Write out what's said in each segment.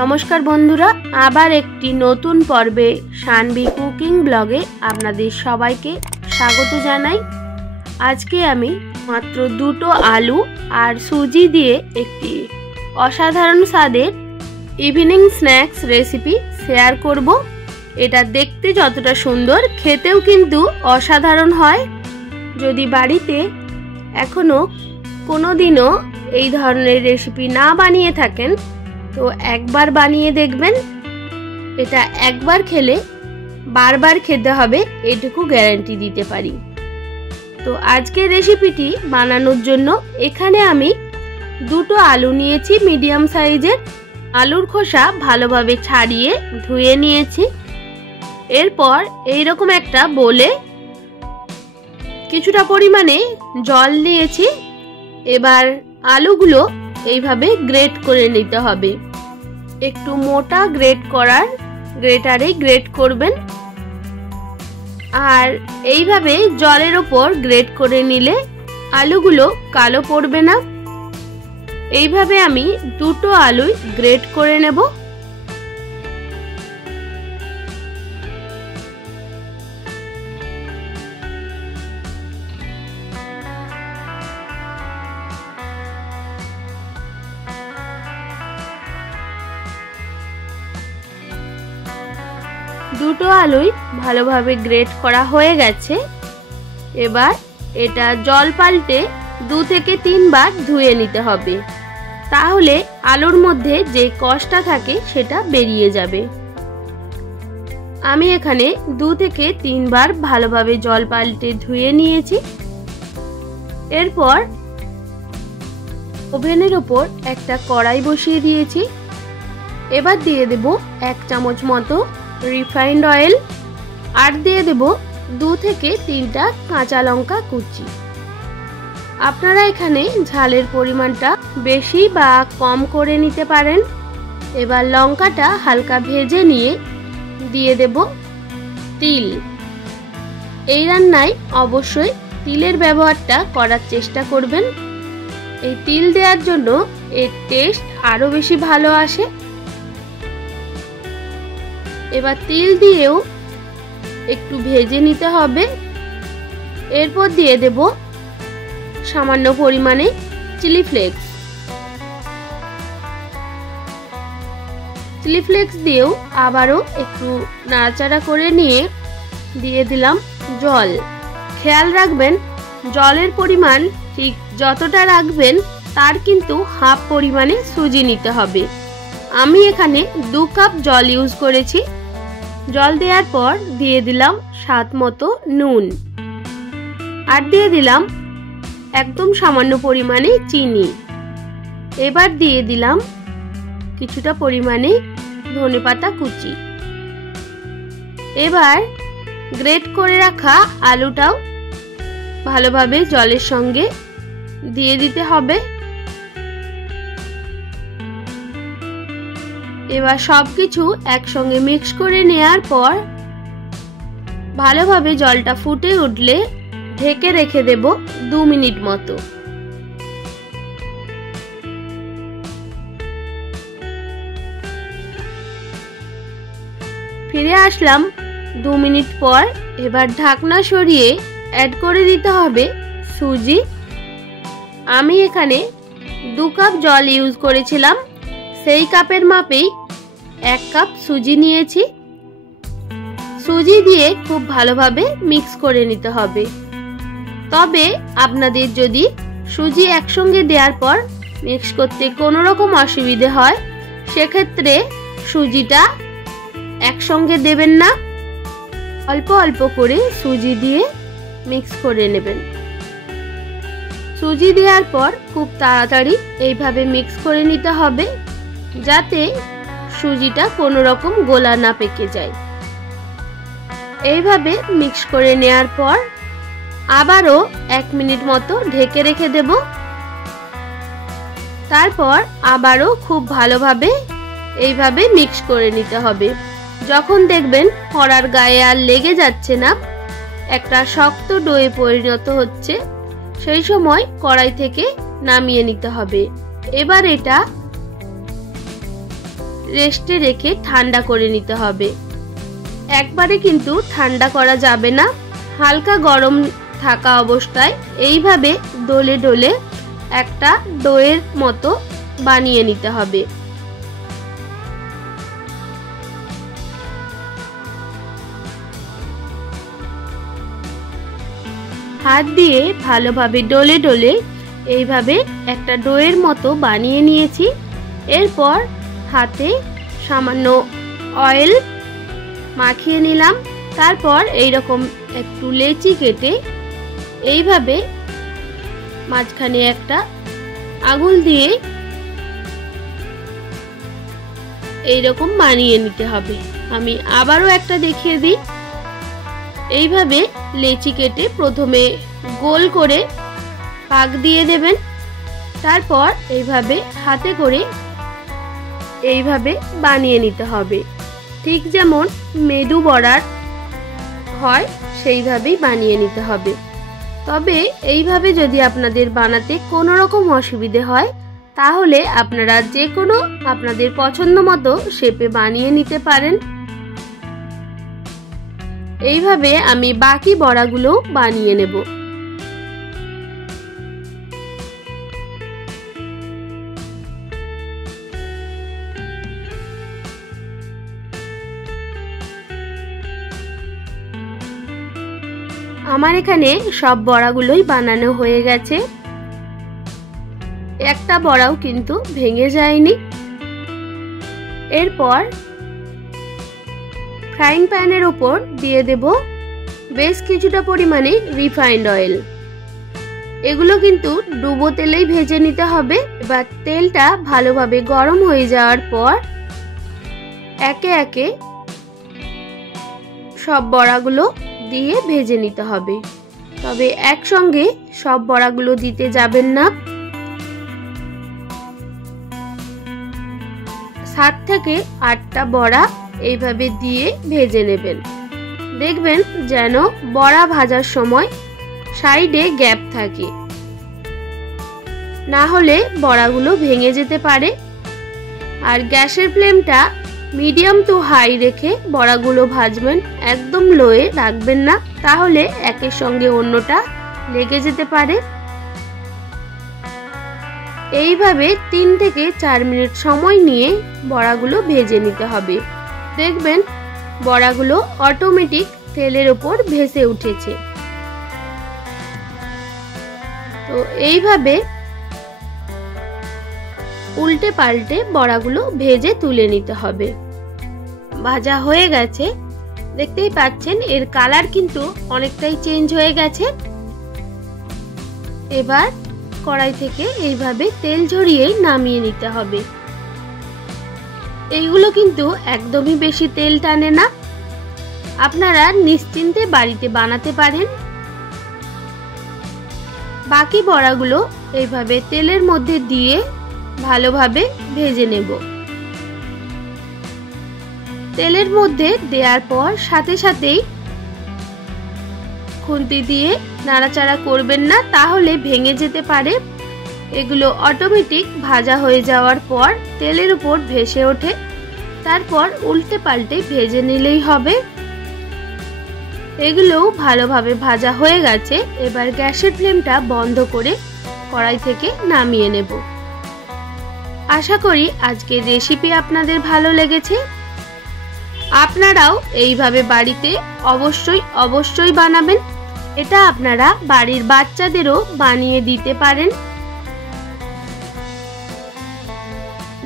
নমস্কার বন্ধুরা, আবার একটি নতুন পর্বে শানভি কুকিং ব্লগে আপনাদের সবাইকে স্বাগত জানাই। আজকে আমি মাত্র দুটো আলু আর সুজি দিয়ে একটি অসাধারণ স্বাদের ইভিনিং স্ন্যাক্স রেসিপি শেয়ার করব। এটা দেখতে যতটা সুন্দর, খেতেও কিন্তু অসাধারণ হয়। যদি বাড়িতে এখনো কোনোদিনও এই ধরনের রেসিপি না বানিয়ে থাকেন তো একবার বানিয়ে দেখবেন। এটা একবার খেলে বারবার খেতে হবে, এটুকু গ্যারান্টি দিতে পারি। তো আজকের রেসিপিটি বানানোর জন্য এখানে আমি দুটো আলু নিয়েছি মিডিয়াম সাইজের। আলুর খোসা ভালোভাবে ছাড়িয়ে ধুয়ে নিয়েছি। এরপর এইরকম একটা বোলে কিছুটা পরিমাণে জল নিয়েছি। এবার আলুগুলো এইভাবে গ্রেট করে নিতে হবে। একটু মোটা গ্রেট করার গ্রেটারে গ্রেট করবেন। আর এইভাবে জলের ওপর গ্রেট করে নিলে আলুগুলো কালো পড়বে না। এইভাবে আমি দুটো আলুই গ্রেট করে নেব। দুটো আলুই ভালোভাবে গ্রেট করা হয়ে গেছে। এবার এটা জল পাল্টে 2 থেকে 3 বার ধুয়ে নিতে হবে, তাহলে আলুর মধ্যে যে কষটা থাকে সেটা বেরিয়ে যাবে। আমি এখানে 2 থেকে 3 বার ভালোভাবে জল পাল্টে ধুয়ে নিয়েছি। এরপর ওভেনের ওপর একটা কড়াই বসিয়ে দিয়েছি। এবার দিয়ে দেব 1 চামচ মতো রিফাইন্ড অয়েল, আর দিয়ে দেব 2 থেকে 3টা কাঁচা লঙ্কা কুচি। আপনারা এখানে ঝালের পরিমাণটা বেশি বা কম করে নিতে পারেন। এবার লঙ্কাটা হালকা ভেজে নিয়ে দিয়ে দেব তিল। এই রান্নায় অবশ্যই তিলের ব্যবহারটা করার চেষ্টা করবেন। এই তিল দেওয়ার জন্য এর টেস্ট আরো বেশি ভালো আসে। এবার তিল দিয়েও একটু ভেজে নিতে হবে। এরপর দিয়ে দেব সামান্য পরিমাণে চিলি ফ্লেক্স। চিলি ফ্লেক্স দিয়েও আবারও একটু নাড়াচাড়া করে নিয়ে দিয়ে দিলাম জল। খেয়াল রাখবেন জলের পরিমাণ ঠিক যতটা রাখবেন তার কিন্তু হাফ পরিমাণে সুজি নিতে হবে। আমি এখানে 2 কাপ জল ইউজ করেছি। জল দেওয়ার পর দিয়ে দিলাম স্বাদ মতো নুন, আর দিয়ে দিলাম একদম সামান্য পরিমাণে চিনি। এবার দিয়ে দিলাম কিছুটা পরিমাণে ধনেপাতা কুচি। এবার গ্রেট করে রাখা আলুটাও ভালোভাবে জলের সঙ্গে দিয়ে দিতে হবে। এবার সবকিছু একসঙ্গে মিক্স করে নেওয়ার পর ভালোভাবে জলটা ফুটে উঠলে ঢেকে রেখে দেব 2 মিনিট মতো। ফিরে আসলাম 2 মিনিট পর। এবার ঢাকনা সরিয়ে অ্যাড করে দিতে হবে সুজি। আমি এখানে 2 কাপ জল ইউজ করেছিলাম, সেই কাপের মাপেই 1 কাপ সুজি নিয়েছি। সুজি দিয়ে খুব ভালোভাবে মিক্স করে নিতে হবে। তবে আপনাদের যদি সুজি একসঙ্গে দেওয়ার পর মিক্স করতে কোনো রকম অসুবিধে হয়, সেক্ষেত্রে সুজিটা একসঙ্গে দেবেন না, অল্প অল্প করে সুজি দিয়ে মিক্স করে নেবেন। সুজি দেওয়ার পর খুব তাড়াতাড়ি এইভাবে মিক্স করে নিতে হবে, যাতে সুজিটা কোনো রকম গোলা না পেকে যায়। এইভাবে মিক্স করে নেওয়ার পর আবারও 1 মিনিট মতো ঢেকে রেখে দেব। তারপর আবারও খুব ভালোভাবে এইভাবে মিক্স করে নিতে হবে। যখন দেখবেন কড়ার গায়ে আর লেগে যাচ্ছে না, একটা শক্ত ডোয়ে পরিণত হচ্ছে, সেই সময় কড়াই থেকে নামিয়ে নিতে হবে। এবার এটা রেস্টে রেখে ঠান্ডা করে নিতে হবে। একবারে কিন্তু ঠান্ডা করা যাবে না, হালকা গরম থাকা অবস্থায় এইভাবে ডলে ডলে একটা ডোয়ের মতো বানিয়ে নিতে হবে। হাত দিয়ে ভালোভাবে ডলে ডলে এইভাবে একটা ডোয়ের মতো বানিয়ে নিয়েছি। এরপর হাতে সামান্য অয়েল মাখিয়ে নিলাম। তারপর এইরকম একটু লেচি কেটে এইভাবে মাঝখানে একটা আঙুল দিয়ে এইরকম বানিয়ে নিতে হবে। আমি আবারও একটা দেখিয়ে দিই। এইভাবে লেচি কেটে প্রথমে গোল করে পাক দিয়ে দেবেন। তারপর এইভাবে হাতে করে এইভাবে বানিয়ে নিতে হবে, ঠিক যেমন মেদু বড়ার হয় সেইভাবেই বানিয়ে নিতে হবে। তবে এইভাবে যদি আপনাদের বানাতে কোনো রকম অসুবিধে হয় তাহলে আপনারা যে কোনো আপনাদের পছন্দ মতো শেপে বানিয়ে নিতে পারেন। এইভাবে আমি বাকি বড়াগুলো বানিয়ে নেব। আমার এখানে সব বড়াগুলোই বানানো হয়ে গেছে, একটা বড়াও কিন্তু ভেঙে যায়নি। এরপর ফ্রাইং প্যানের উপর দিয়ে দেব বেশ কিছুটা পরিমাণে রিফাইন্ড অয়েল। এগুলো কিন্তু ডুবো তেলেই ভেজে নিতে হবে। এবার তেলটা ভালোভাবে গরম হয়ে যাওয়ার পর একে একে সব বড়াগুলো দিয়ে ভেজে নিতে হবে। তবে একসঙ্গে সব বড়াগুলো দিতে যাবেন না, 7 থেকে 8টা বড়া এইভাবে দিয়ে ভেজে নেবেন। দেখবেন যেন বড়া ভাজার সময় সাইডে গ্যাপ থাকে, না হলে বড়াগুলো ভেঙে যেতে পারে। আর গ্যাসের ফ্লেমটা মিডিয়াম টু হাই রেখে বড়াগুলো ভাজবেন, একদম লোয়ে রাখবেন না, তাহলে একের সঙ্গে অন্যটা লেগে যেতে পারে। এইভাবে 3 থেকে 4 মিনিট সময় নিয়ে বড়াগুলো ভেজে নিতে হবে। দেখবেন বড়াগুলো অটোমেটিক তেলের উপর ভেসে উঠেছে। তো এইভাবে উল্টে পাল্টে বড়াগুলো ভেজে তুলে নিতে হবে। ভাজা হয়ে গেছে, দেখতেই পাচ্ছেন এর কালার কিন্তু অনেকটাই চেঞ্জ হয়ে গেছে। এবার কড়াই থেকে এইভাবে তেল ঝরিয়ে নামিয়ে নিতে হবে। এইগুলো কিন্তু একদমই বেশি তেল টানে না, আপনারা নিশ্চিন্তে বাড়িতে বানাতে পারেন। বাকি বড়াগুলো এইভাবে তেলের মধ্যে দিয়ে ভালোভাবে ভেজে নেব। তেলের মধ্যে দেওয়ার পর সাথে সাথেই খুন্তি দিয়ে নাড়াচাড়া করবেন না, তাহলে ভেঙে যেতে পারে। এগুলো অটোমেটিক ভাজা হয়ে যাওয়ার পর তেলের উপর ভেসে ওঠে, তারপর উল্টে পাল্টে ভেজে নিলেই হবে। এগুলোও ভালোভাবে ভাজা হয়ে গেছে। এবার গ্যাসের ফ্লেমটা বন্ধ করে কড়াই থেকে নামিয়ে নেব। আশা করি আজকের রেসিপি আপনাদের ভালো লেগেছে। আপনারাও এইভাবে বাড়িতে অবশ্যই বানাবেন। এটা আপনারা বাড়ির বাচ্চাদেরও বানিয়ে দিতে পারেন।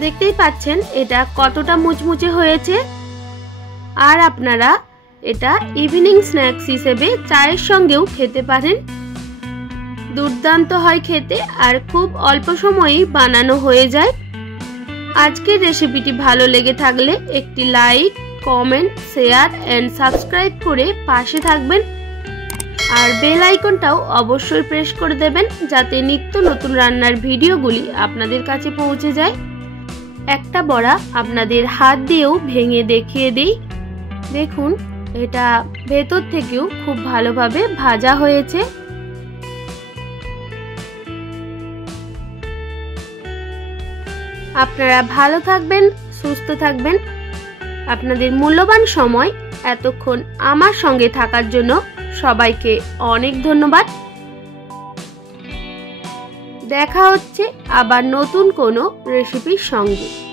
দেখতেই পাচ্ছেন এটা কতটা মুচমুচে হয়েছে। আর আপনারা এটা ইভিনিং স্ন্যাক্স হিসেবে চায়ের সঙ্গেও খেতে পারেন। দুর্দান্ত হয় খেতে, আর খুব অল্প সময়েই বানানো হয়ে যায়। আজকের রেসিপিটি ভালো লেগে থাকলে একটি like, comment, share and subscribe করে পাশে থাকবেন। আর বেল আইকনটাও অবশ্যই প্রেস করে দেবেন, যাতে নিত্য নতুন রান্নার ভিডিওগুলি আপনাদের কাছে পৌঁছে যায়। একটা বড়া আপনাদের হাত দিয়েও ভেঙে দেখিয়ে দিই। দেখুন এটা ভেতর থেকেও খুব ভালোভাবে ভাজা হয়েছে। আপনারা ভালো থাকবেন, সুস্থ থাকবেন। আপনাদের মূল্যবান সময় এতক্ষণ আমার সঙ্গে থাকার জন্য সবাইকে অনেক ধন্যবাদ। দেখা হচ্ছে আবার নতুন কোনো রেসিপির সঙ্গে।